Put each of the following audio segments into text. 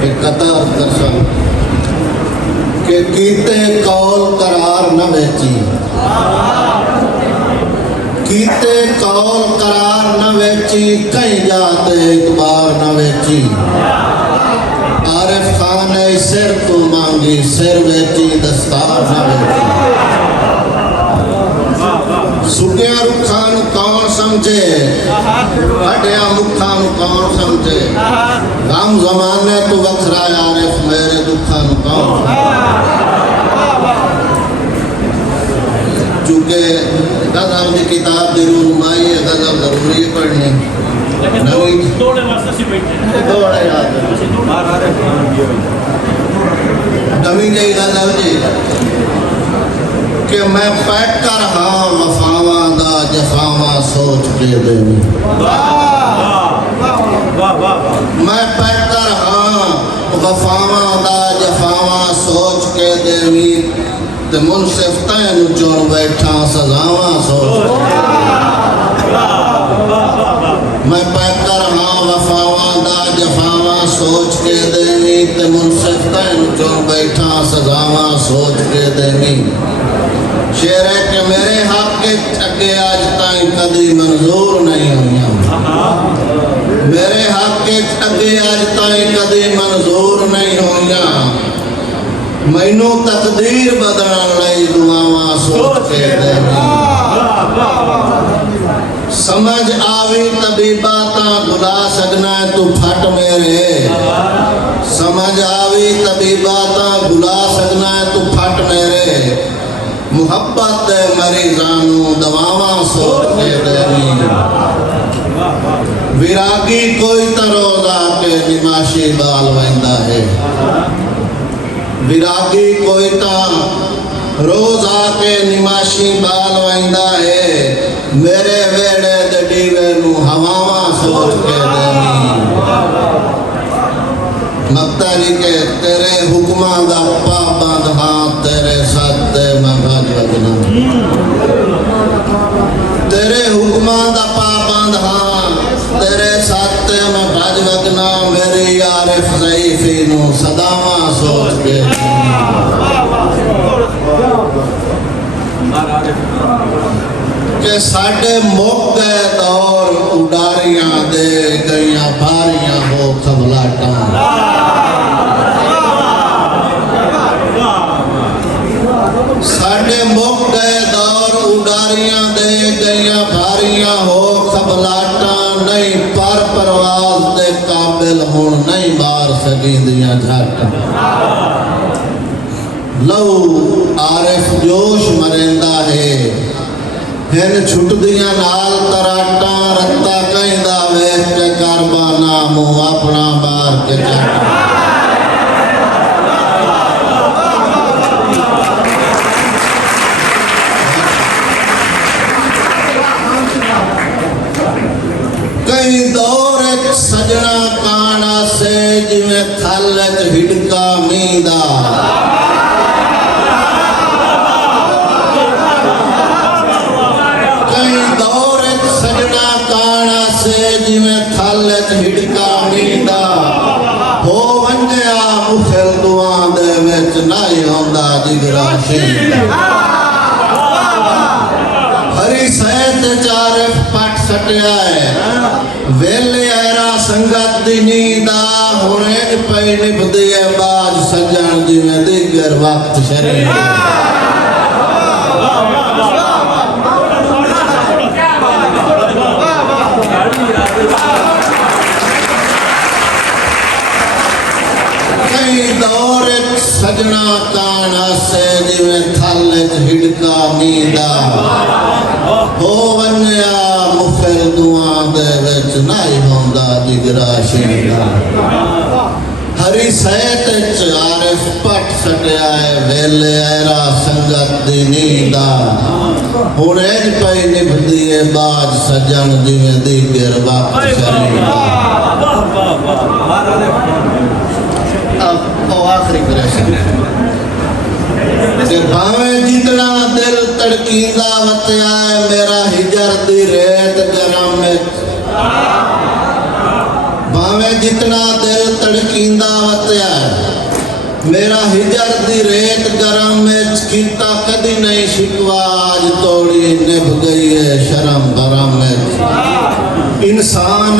कतार दर्शन के कीते कौल करार न वेची, कीते कौल करार न वेची, कहीं जाते इतबार न वेची। आरिफ खान ने सिर तू मांगी, सिर वेची दस्तार न वेची। सुकिया रुखा नू कौन समझे, हटिया मुखा नू कौन समझे। गम जमाने तू वखरा आरिफ मेरे दुखा नू कौन। चूंकि गजल की किताब की रूनुमाई है, गजल जरूरी है पढ़नी। नवी जी गजल जी कि मैं पैक कर हाँ वफावा दा जफावा सोच के देवी। मैं पैक कर हाँ वफावा दा जफावा सोच के देवी। ते मुनसिफ तैन चुन बैठा सजावा सोच। मैं पैक कर हाँ वफावा दा जफावा सोच के देवी। ते मुनसिफ तैन चुन बैठा सजावा सोच के देवी। शेर है कि मेरे हक के अगे आज ताई कदी मंजूर नहीं हुई। मेरे हक के अगे आज ताई कदी मंजूर नहीं हुई। मैनू तकदीर बदलण लई दुआवां सोच के देवी। समझ आवी तबीबा तां बुला सकना तू फट मेरे। समझ आवी तबीबा तां बुला सकना तू फट मेरे। मुहब्बत मरीजानू दवावां सोच के देवी। विरागी कोई तरोज आके निमाशी बाल वैंदा है। विरागी कोई ता रोज आके निमाशी बाल वैंदा है। मेरे वेड़े दे डीवे नू हवावां सोच के देवी। मक्तारी के तेरे हुक्मां दा पाबंद हां तेरे सत्ते मैं भज वजना। तेरे हुक्मां दा पाबंद हां तेरे सत्ते मैं भज वजना। मेरी आरिफ ज़ईफ़ी नू सदावां सोच के कि साडे मुक गए दौर उडारियां दे गईयां भारियां हो खबलाटा। साडे मुक गए दौर उडारियां दे गईयां भारियां हो खबलाटा। नहीं पर परवाज दे काबिल हुण नहीं मार सकींदियां झाटा। लहू आरिफ जोश मरेंदा है। हिन छुटदियां नाल तराटा। रत्ता कहंदा वेख के करबाना मुंह अपना मार के चाटा। कई दौर सजना काना से जिवें थल च हिड़का मींदा। जिमें थल हिड़का मींदा हो वंजिया मुखिल दुआ दे विच नहीं होंदा जिगरा शींदा। हरी सैत चारिफ पट सटिया है वेले ऐरा संगत दी नींदा। हुणे पई निभदी है बाज सजण जिवें दिगर वक्त शरीर। कई दौर सजना काना से जिवें थल हिड़का मींदा हो वंजिया मुखिल दुआ दे विच नहीं होंदा जिगरा शींदा। हरी सैत आरिफ पट सटिया है वेले ऐरा संगत दी नींदा। हुणे पई निभदी है बाज सजण जिवें दिगर वक्त शरीदा। आखिरी भावें जितना दिल तड़कींदा वत्या है मेरा हिजर दी रेत गरम। भावें जितना दिल तड़कींदा वत्या मेरा हिजर दी रेत गरम में कीता कदी नहीं शिकवा, आज तोड़ी निभ गई है शर्म भरम में। इंसान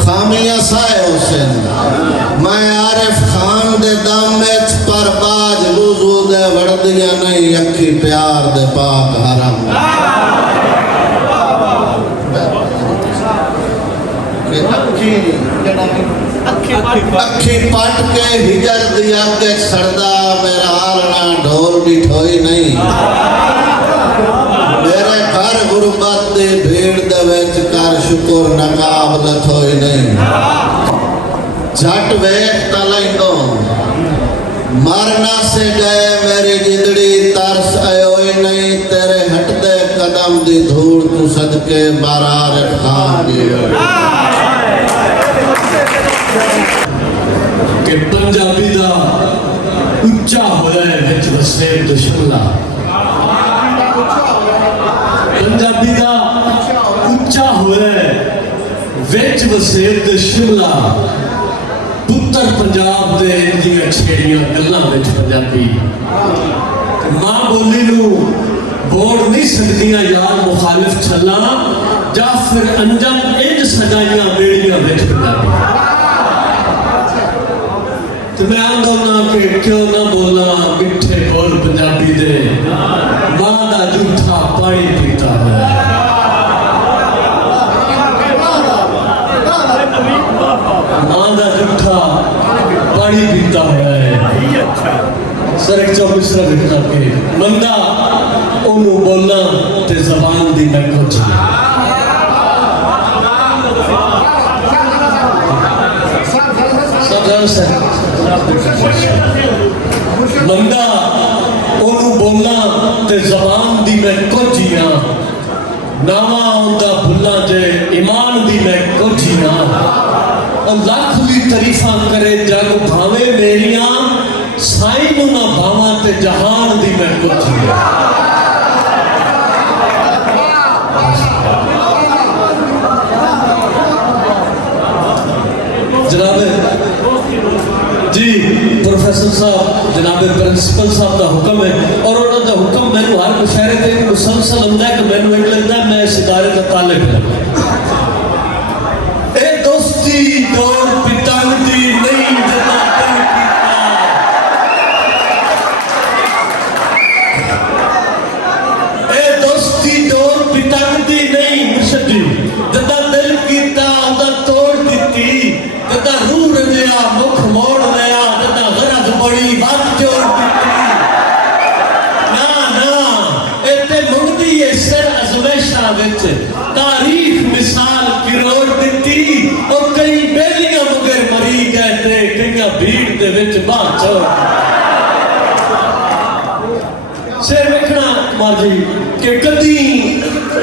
खामिया साए हुसैन, मैं आरिफ खान दे दम में पर बाज वुजू दे वड़दियां नहीं, अखी प्यार दे पाक हरम। अखी पट के हिजर दी अग सड़दा, मेरा हालना ढोल बिठोई नहीं। मेरे घर गुरबत दी भीड़ दे विच कर शुक्र नकाब लथोई नहीं। झट वेख तलैंदो मरना से गए मेरी जिंदड़ी, तरस आयोई नहीं। तेरे हटदे कदम दी धूड़ तू सदके बारार खान दी। कि पंजाबी दा उच्चा होया है विच वसेब दा शिमला, पंजाबी दा उच्चा होया है विच वसेब दा शिमला। पुत्र पंजाब दे इंदियां छेड़ियां गल्लां विच पंजाबी मां बोली नूं बोल नहीं सकदियां यार मुखालिफ छला, जा फिर अंजम इंज सजाइयां बेड़ियां विच पंजाबी। तो मैं आंदा ना कि क्यों ना बोला मिठे बोल पंजाबी दे, मां दा जूठा पानी पीता है। मां दा जूठा पानी पीता है। सरक चौबिसरा लिखना के बंदा ओनू बोलना ते जबान दी मैं कुछ बंदा ओनू बोलना ते जबान दी मैं कुछ ही नावा आंदा भुला जे ईमान दी मैं कुछ ही और लख भी तारीफा करे जग भावे मेरिया, साई नू ना भावा ते जहान दी मैं कुछ ही। जनाब जी प्रोफेसर साहब, जनाब प्रिंसिपल साहब का हुक्म है और उन्होंने हुक्म मैनू हर मुशायरे से मुसलसल होंगे कि मैनू एक लगता है मैं इस इदारे का तालिब हूं। ए दोस्ती दौर पितंगदी नहीं जना दिल कीता, ए दोस्ती दौर पितंगदी नहीं मुर्शदी, जदा दिल कीता उदा तोड़ दिती, जदा रूह रंजिया मुख मोड़ लिया, जदा गरज बड़ी बात जोड़ दिती। ना ना इत्ते मुंगदी है सिर अजमेशा विच, तारीख मिसाल किरोड़ दिती और कई बेलियां मगर मरी गए थे, कई भीड़ दे विच बाचो सिर वेखना माजी कि कदी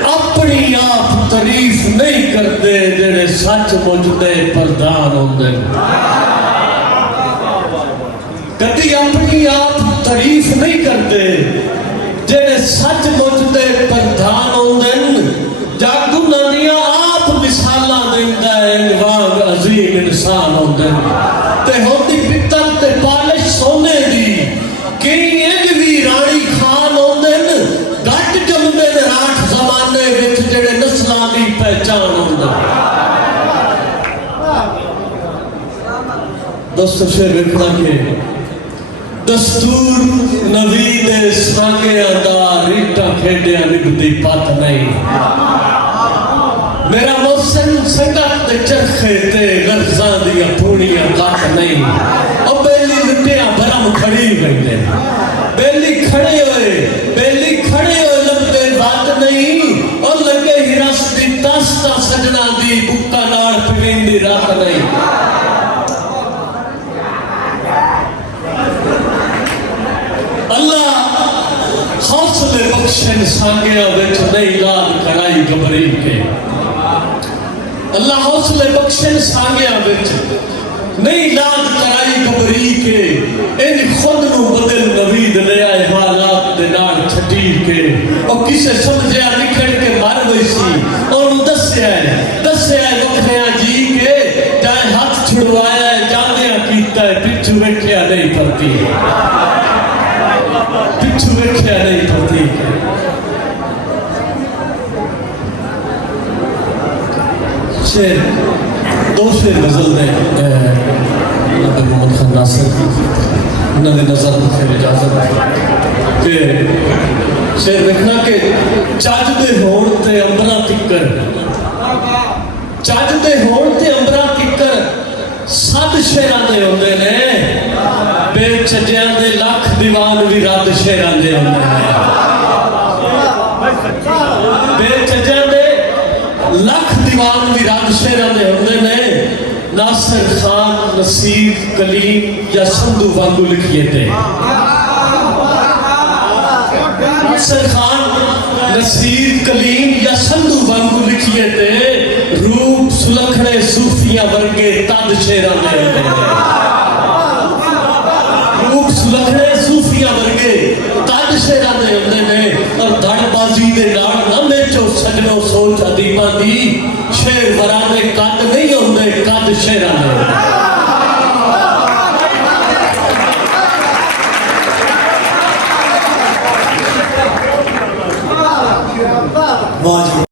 अपनी आप तारीफ नहीं करते जेड़े सच मुझदे प्रधान होंदे। कदी अपनी आप तारीफ नहीं करते जेड़े सच मुझदे प्रधान होंदे। जग उन्हां दियां आप मिसालां दिंदा है, वांग अजीम इंसान होंदे ते होंदी पित्तल ते पालिश सोने दी। कई इंज भी रानी खान होंदे घट जमदे राठ जमाने विच जेड़े नस्लां दी पहचान होंदे। दोस्तों शेर वेखना के दस्तूर नवी दे सांगिया दा रीटा खेडिया निभदी पत नहीं। मेरा मोहसिन संगत दे चरखे ते गर्जां दी पूड़ियां कट नहीं। ओ बेली लुटिया भरम खड़ी गई, बेली खड़े हुए लगते बात नहीं और लगे हिरस दी तास्ता सजना दी बुक्का नाल पवींदी रात नहीं। अल्लाह हौसले बख्शन सांगिया विच नहीं लाल कड़ाई गबरी के। अल्लाह हौसले बख्शन सांगिया विच नहीं लाल कड़ाई गबरी के। इन खुद नू बदल नवीद ले आए हालात दे नाल छटी के और किसे समझया निकल के मर गई सी और दस्या वखरिया जी के चाहे हाथ छुड़वाया जांदिया कीता पिछ पिछू बैठिया नहीं पड़ती, पिछू बैठिया नहीं पड़ती। शेर दो शेर गजल ने नबी मोहम्मद खान नासिर उन्होंने नजर में फिर इजाजत कि शेर लिखना कि चज दे होण ते अंबरा तिक्कर, चज दे होण ते अंबरा तिक्कर सद शेरां दे हुंदे ने, बेचजियां दे लख दीवान भी रद शेरां दे हुंदे ने। बेचजियां दे लख दीवान भी रद शेरां दे हुंदे ने। नासिर खान नसीर कलीम या संधू वांगू लिखिए थे। नासिर खान नसीर कलीम या संधू वांगू लिखिए थे। रूप सुलखने सूफिया वर्गे तद शेरां दे हुंदे ने। रूप सुलखने सूफिया वर्गे तद शेरां दे हुंदे ने। और धड़बाजी दे नाल ना मेचो सजनो सोच अदीबा दी, शेर वरा दे कद नहीं होंदे कद शेरां दे। वाह जी।